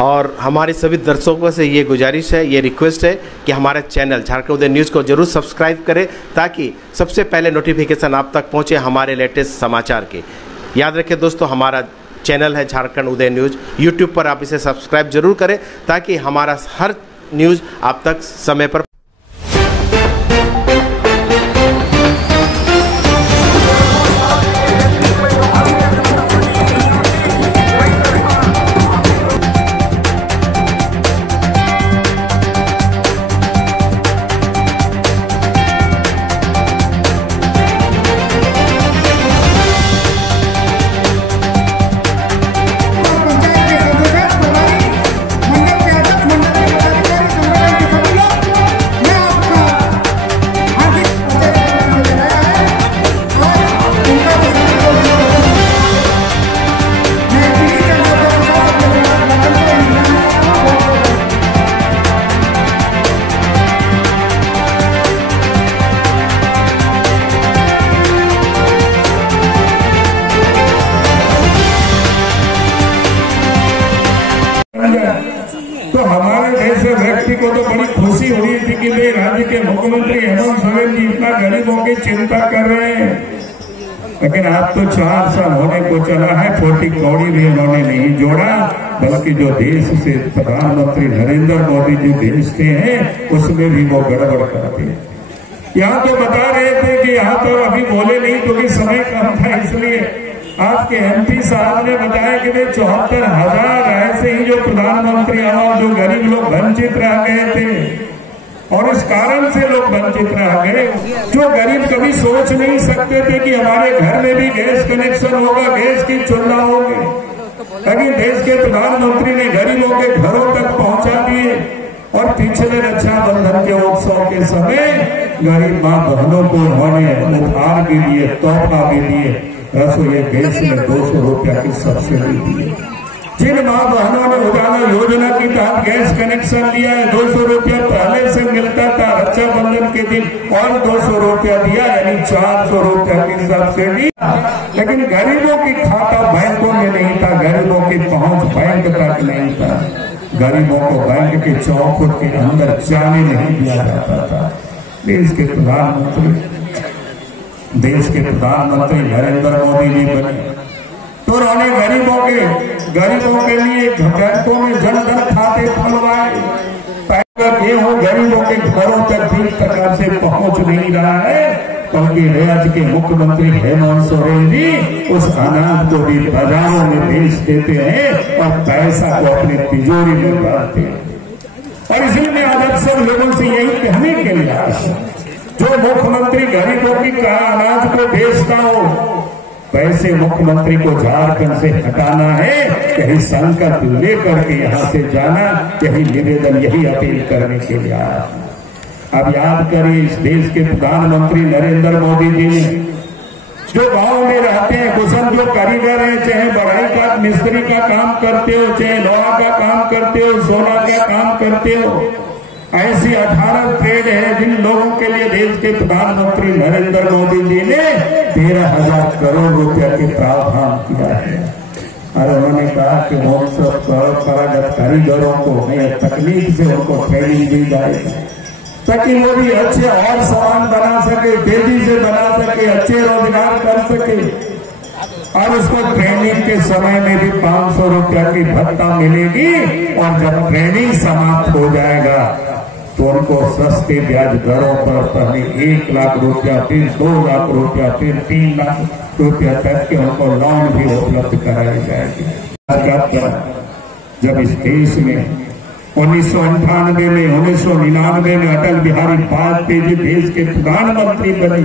और हमारे सभी दर्शकों से ये गुजारिश है, ये रिक्वेस्ट है कि हमारा चैनल झारखंड उदय न्यूज़ को जरूर सब्सक्राइब करें ताकि सबसे पहले नोटिफिकेशन आप तक पहुंचे हमारे लेटेस्ट समाचार के। याद रखें दोस्तों, हमारा चैनल है झारखंड उदय न्यूज़, यूट्यूब पर आप इसे सब्सक्राइब जरूर करें ताकि हमारा हर न्यूज़ आप तक समय पर तो हमारे जैसे व्यक्ति को तो बड़ी खुशी हुई थी कि भाई राज्य के मुख्यमंत्री हेमंत सोरेन जी इतना गरीबों की चिंता कर रहे हैं। लेकिन अब तो 4 साल होने को चला है, 40 कौड़ी भी उन्होंने नहीं जोड़ा, बल्कि जो देश से प्रधानमंत्री नरेंद्र मोदी जी भेजते हैं उसमें भी वो गड़बड़ करते हैं। यहाँ तो बता रहे थे कि यहाँ तो अभी बोले नहीं क्योंकि समय कम था, इसलिए आपके एमपी साहब ने बताया कि वे 74,000 ऐसे ही जो प्रधानमंत्री आवास जो गरीब लोग वंचित रह गए थे और इस कारण से लोग वंचित रह गए, जो गरीब कभी सोच नहीं सकते थे कि हमारे घर में भी गैस कनेक्शन होगा, गैस की चूल्हा होंगे, लेकिन देश के प्रधानमंत्री ने गरीबों के घरों तक पहुंचा दिए। और पिछले रक्षाबंधन के उत्सव के समय गरीब माँ बहनों को उन्होंने उपहार भी दिए, तोहफा भी दिए, रसोई गैस में 200 रुपया की सब्सिडी दी। जिन माँ बहनों ने उजाला योजना के तहत गैस कनेक्शन लिया है, 200 रुपया पहले से मिलता था, रक्षाबंधन के दिन और 200 रुपया दिया, यानी 400 रुपया की सब्सिडी। लेकिन गरीबों की खाता बैंकों में नहीं था, गरीबों की पहुंच बैंक तक नहीं था, गरीबों को बैंक के चौखट के अंदर जाने नहीं दिया जाता था। देश के प्रधानमंत्री नरेंद्र मोदी जी बने तो उन्होंने गरीबों के लिए बैंकों में जनधन खाते खुलवाए। गेहूं गरीबों के घरों तक भी प्रकार से पहुंच नहीं रहा है, क्योंकि राज्य के मुख्यमंत्री हेमंत सोरेन जी उस अनाज को भी बाजारों में बेच देते हैं और पैसा को अपनी तिजोरी में डालते हैं। और इसलिए मैं आज सब लोगों से यही कहने के लिए आया हूं, जो मुख्यमंत्री गरीबों की अनाज को बेचता हो, पैसे मुख्यमंत्री को झारखंड से हटाना है, यही संकल्प लेकर के यहाँ से जाना, यही निवेदन, यही अपील करने के लिए आया। अब याद करिए, इस देश के प्रधानमंत्री नरेंद्र मोदी जी ने जो गांव में रहते हैं, कुशल जो कारीगर हैं, चाहे बढ़ाई का मिस्त्री का काम करते हो, चाहे लोहा का काम करते हो, सोना का काम करते हो, ऐसी 18 ट्रेड है जिन लोगों के लिए देश के प्रधानमंत्री नरेंद्र मोदी जी ने 13,000 करोड़ रुपया के प्रावधान किया है। और उन्होंने कहा कि परंपरागत कारीगरों को नए तकनीक से उनको ट्रेनिंग दी जाए ताकि वो भी अच्छे और सामान बना सके, तेजी से बना सके, अच्छे रोजगार कर सके। और उसको ट्रेनिंग के समय में भी 500 रुपया की भत्ता मिलेगी, और जब ट्रेनिंग समाप्त हो जाएगा तो उनको सस्ते ब्याज दरों पर पहले 1 लाख रुपया, फिर 2 लाख रुपया, फिर 3 लाख रुपया तक के उनको लोन भी उपलब्ध कराई जाएगी। जब इस देश में 1998 में 1999 में अटल बिहारी वाजपेयी जी देश के प्रधानमंत्री बने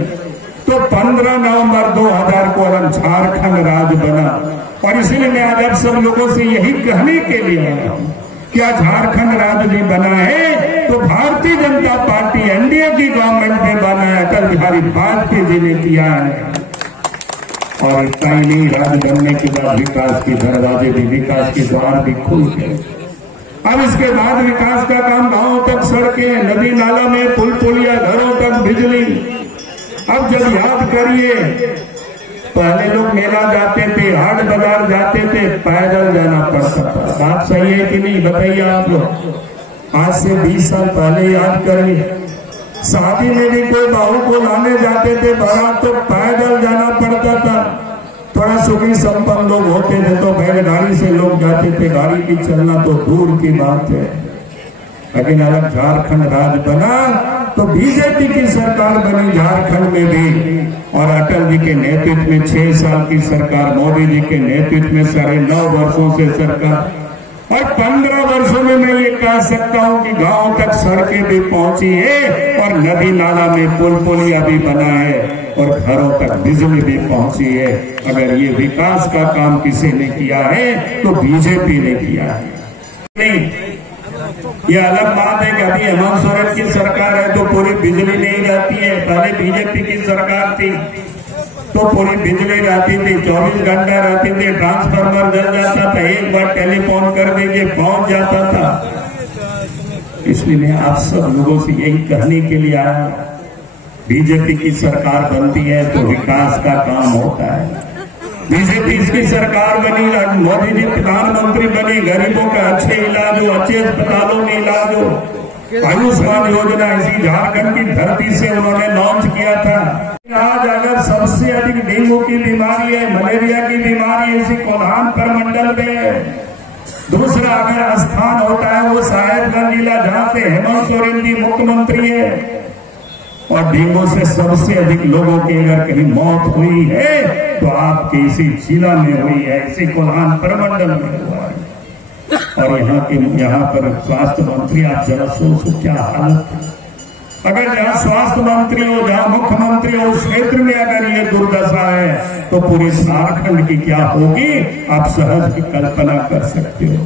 तो 15 नवंबर 2000 को झारखंड राज्य बना। और इसलिए मैं आज आप सब लोगों से यही कहने के लिए आया हूं, क्या झारखंड राज्य भी बना है तो भारतीय जनता पार्टी एनडीए की गवर्नमेंट ने बना है, अटल बिहारी वाजपेयी जी ने किया है। और इतना ही नहीं, राज्य बनने के बाद विकास के दरवाजे भी, विकास के द्वार भी खुल गए। अब इसके बाद विकास का काम गांवों तक सड़कें, नदी नाला में पुल पुलिया, घरों तक बिजली। अब जब याद करिए, पहले लोग मेला जाते थे, हाट बाजार जाते थे, थे पैदल जाना पड़ता था। बात सही है कि नहीं, बताइए आप लोग। आज से 20 साल पहले याद करिए, शादी में भी कोई बहू को लाने जाते थे बारात तो पैदल जाना पड़ता था। थोड़ा सुखी संपन्न लोग होते थे तो बैलगाड़ी से लोग जाते थे, गाड़ी की चलना तो दूर की बात है। लेकिन अगर झारखंड राज्य बना तो बीजेपी की सरकार बनी झारखंड में भी, और अटल जी के नेतृत्व में 6 साल की सरकार, मोदी जी के नेतृत्व में 9.5 वर्षों से सरकार, और 15 वर्षों में मैं ये कह सकता हूं कि गांव तक सड़कें भी पहुंची है और नदी नाला में पुल पुलिया भी बना है और घरों तक बिजली भी पहुंची है। अगर ये विकास का काम किसी ने किया है तो बीजेपी ने किया है। नहीं, ये अलग बात है कि अभी हेमंत सोरेन की सरकार है तो पूरी बिजली नहीं रहती है। पहले बीजेपी की सरकार थी तो पूरी बिजली रहती थी, 24 घंटा रहती थी, ट्रांसफार्मर जल जाता था, एक बार टेलीफोन कर दीजिए पहुंच जाता था। इसलिए मैं आप सब लोगों से यही कहने के लिए आया, बीजेपी की सरकार बनती है तो विकास का काम होता है। बीजेपी की सरकार बनी, मोदी जी प्रधानमंत्री बनी, गरीबों का अच्छे इलाज हो, अच्छे अस्पतालों में इलाज हो। आयुष्मान योजना इसी झारखंड की धरती से उन्होंने लॉन्च किया था। आज अगर सबसे अधिक डेंगू की बीमारी है, मलेरिया की बीमारी है, इसी कोल्हान प्रमंडल में। दूसरा अगर स्थान होता है वो साहेबगंज जिला, जहां से हेमंत सोरेन जी मुख्यमंत्री है, और डेंगू से सबसे अधिक लोगों की अगर कहीं मौत हुई है तो आपके इसी जिला में हुई है, इसी कोल्हान प्रमंडल में हुआ है। और यहाँ पर स्वास्थ्य मंत्री, आप जरा सोचो क्या हालत है। अगर जहाँ स्वास्थ्य मंत्री हो, जहाँ मुख्यमंत्री हो, उस क्षेत्र में अगर ये दुर्दशा है तो पूरे झारखंड की क्या होगी, आप सहज की कल्पना कर सकते हो।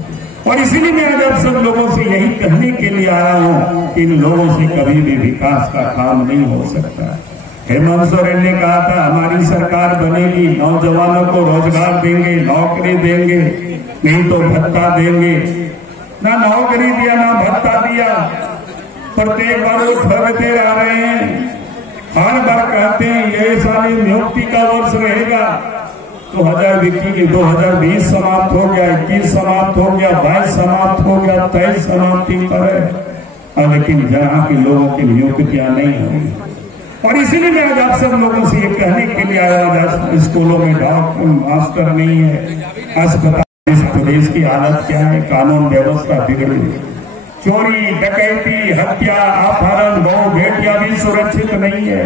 और इसीलिए मैं आज आप सब लोगों से यही कहने के लिए आया हूं कि इन लोगों से कभी भी विकास का काम नहीं हो सकता। हेमंत सोरेन ने कहा था हमारी सरकार बनेगी, नौजवानों को रोजगार देंगे, नौकरी देंगे, नहीं तो भत्ता देंगे। ना नौकरी दिया ना भत्ता दिया, प्रत्येक बार वो ठगते आ रहे हैं। हर बार कहते हैं ये साल नियुक्ति का वर्ष रहेगा, 2020 समाप्त हो गया, 21 समाप्त हो गया, 22 समाप्त हो गया, 23 समाप्ति पर है, लेकिन जहां के लोगों की नियुक्तियां नहीं हुई। और इसीलिए मैं आज आप सब लोगों से ये कहने के लिए आया, आज स्कूलों में डॉक्टर मास्टर नहीं है, अस्पताल, इस प्रदेश की हालत क्या है, कानून व्यवस्था बिगड़ी, चोरी डकैती हत्या अपहरण, बहु बेटियां भी सुरक्षित नहीं है।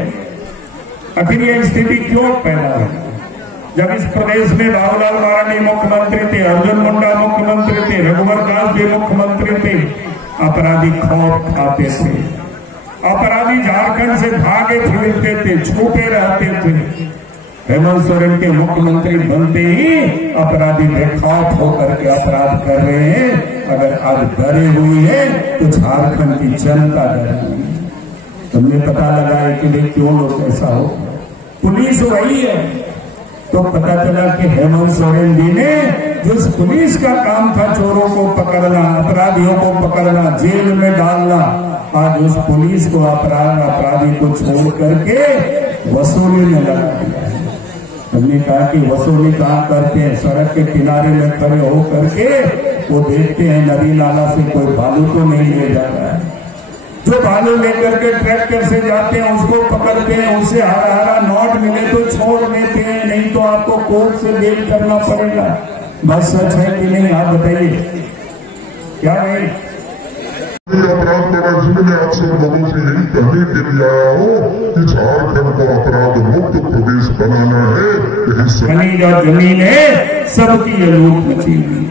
आखिर ये स्थिति क्यों पैदा हुई? जब इस प्रदेश में बाबूलाल मरांडी मुख्यमंत्री थे, अर्जुन मुंडा मुख्यमंत्री थे, रघुवर दास जी मुख्यमंत्री थे, अपराधी खौफ खाते थे, अपराधी झारखंड से भागे फिरते थे, छुपे रहते थे। हेमंत सोरेन के मुख्यमंत्री बनते ही अपराधी बेखौफ होकर के अपराध कर रहे हैं। अगर आज डरे हुई है तो झारखंड की जनता डरी हुई है। तुमने पता लगाया कि क्यों लोग ऐसा हो, पुलिस वही है। तो पता चला कि हेमंत सोरेन जी ने जिस पुलिस का काम था चोरों को पकड़ना, अपराधियों को पकड़ना, जेल में डालना, आज उस पुलिस को अपराधी को छोड़ करके वसूली में लगा दिया है। हमने कहा कि वसूली कहाँ करते हैं, सड़क के किनारे में खड़े हो करके वो देखते हैं नदी नाला से कोई बालू तो नहीं ले जा रहा है, जो बालू लेकर के ट्रैक्टर से जाते हैं उसको पकड़ते हैं, उसे हरा हरा नोट मिले तो छोड़ देते हैं, नहीं तो आपको कोर्ट से बेल करना पड़ेगा। बस सच है कि नहीं, आप बताइए क्या है? अपराध प्रदर्शन में आप सब लोगों से यही कहने के लिए आया हूँ कि झारखंड को अपराध मुक्त प्रदेश बनाना है। जमीन है सबकी ये लूट मची हुई,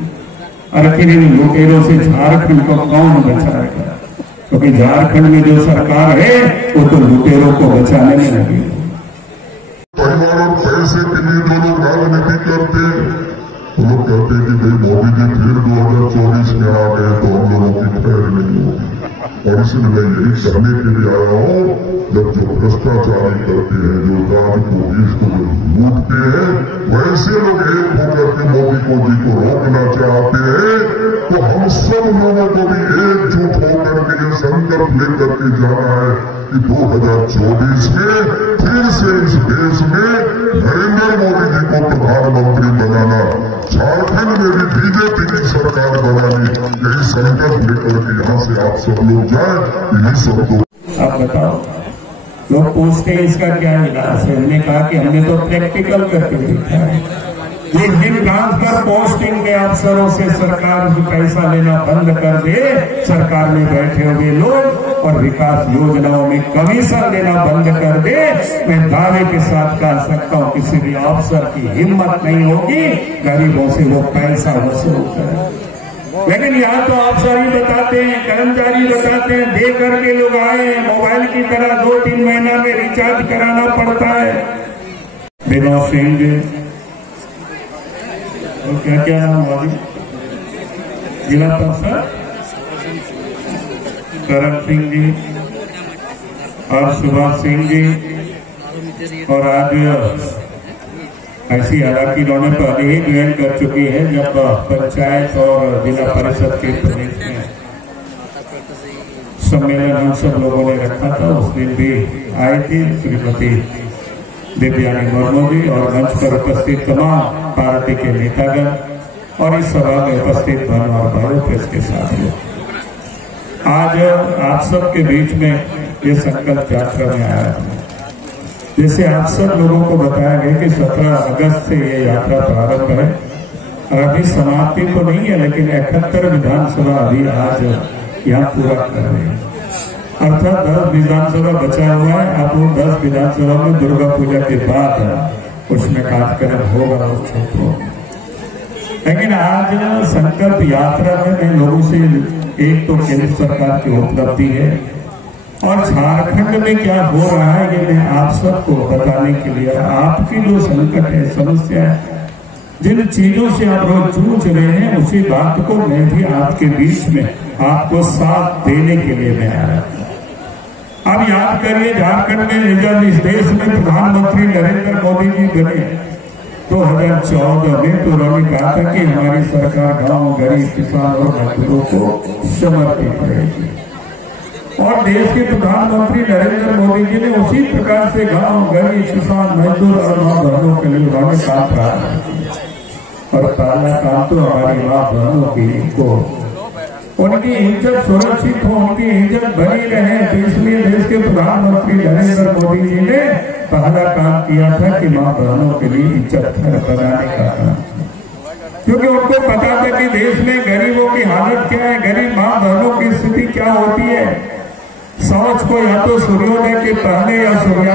और फिर इन लुटेरों से झारखंड को कौन बचाएगा? क्योंकि झारखंड में जो सरकार है वो तो लुटेरों को बचाने में लगी। परिवार और पैसे के लिए जो लोग राजनीति करते हैं तो लोग कहते हैं कि भाई मोदी जी फिर 2024 में आ गए तो हम लोगों की खैर नहीं होगी। और इसलिए मैं यही कहने के लिए आया हूँ, जब जो भ्रष्टाचारी करते हैं, जो राज्य को देश को लूटते हैं, वैसे लोग एक होकर के मोदी जी को रोकना चाहते हैं, तो हम सब लोगों को भी एकजुट होकर के ये संकल्प लेकर के जाना है कि 2024 में फिर से इस देश में नरेंद्र मोदी जी को प्रधानमंत्री बनाना, झारखंड सरकार बनानी, यही संकल्प लेकर के यहाँ से आप सब लोग जाए, इन्हीं शब्दों। आप बताओ, लोग पूछते हैं इसका क्या इलाज है। हमने कहा कि हमने तो प्रैक्टिकल करके देखा है। जिस दिन ट्रांसफर पोस्टिंग के अफसरों से सरकार पैसा लेना बंद कर दे, सरकार में बैठे हुए लोग, और विकास योजनाओं में कमीशन लेना बंद कर दे, मैं दावे के साथ कह सकता हूं किसी भी अफसर की हिम्मत नहीं होगी गरीबों से वो पैसा वसूल करे। लेकिन यहाँ तो अफसर ही बताते हैं, कर्मचारी बताते हैं, दे करके लोग आए हैं। मोबाइल की तरह 2-3 महीना में रिचार्ज कराना पड़ता है। विनोद सिंह जी, तो क्या नाम वाली जिला परिषद, करण सिंह जी और सुभाष सिंह जी, और आज ऐसी हालांकि इन्होंने पहले ही ज्वाइन कर चुकी है जब पंचायत और जिला परिषद के प्रदेश में सम्मेलन हम सब लोगों ने रखा था, उस दिन भी आए थे श्रीमती देवयानी मुर्मू जी और मंच पर उपस्थित तमाम पार्टी के नेतागण और इस सभा में उपस्थित बहनों और भाइयों प्रेस के साथियों। आज आप सब के बीच में ये संकल्प यात्रा में आया है। जैसे आप सब लोगों को बताया गया कि 17 अगस्त से ये यात्रा प्रारंभ है और अभी समाप्ति तो नहीं है, लेकिन 71 विधानसभा अभी आज यहाँ पूरा कर रहे हैं। अर्थात 10 विधानसभा बचा हुआ है। अब वो 10 विधानसभा में दुर्गा पूजा के बाद उसमें कार्यक्रम होगा उस क्षेत्रों में। लेकिन आज संकल्प यात्रा में मैं लोगों से एक तो केंद्र सरकार की उपलब्धि है और झारखंड में क्या हो रहा है ये मैं आप सबको बताने के लिए, आपकी जो संकट है, समस्या है, जिन चीजों से आप रोज जूझ रहे हैं, उसी बात को मैं भी आपके बीच में आपको साथ देने के लिए मैं आया। अब याद करिए, झारखंड में जब इस देश में प्रधानमंत्री नरेंद्र मोदी जी बने 2014 में, तो उन्होंने कहा था कि हमारी सरकार गांव, गरीब, किसान और मजदूरों को समर्पित रहेगी। और देश के प्रधानमंत्री नरेंद्र मोदी जी ने उसी प्रकार से गांव, गरीब, किसान, मजदूर और माँ बहनों के लिए उन्होंने काम प्रारंभ किया। और पहला काम तो हमारी माँ बहनों की को उनकी इज्जत सुरक्षित हो, उनकी इज्जत बनी रहे, तो इसलिए देश के प्रधानमंत्री नरेंद्र मोदी जी ने पहला काम किया था कि माँ बहनों के लिए इज्जत घर बनाने का काम, क्योंकि उनको पता था कि देश में गरीबों की हालत क्या है, गरीब माँ बहनों की स्थिति क्या होती है। शौच को या तो सूर्योदय के पहले या सूर्या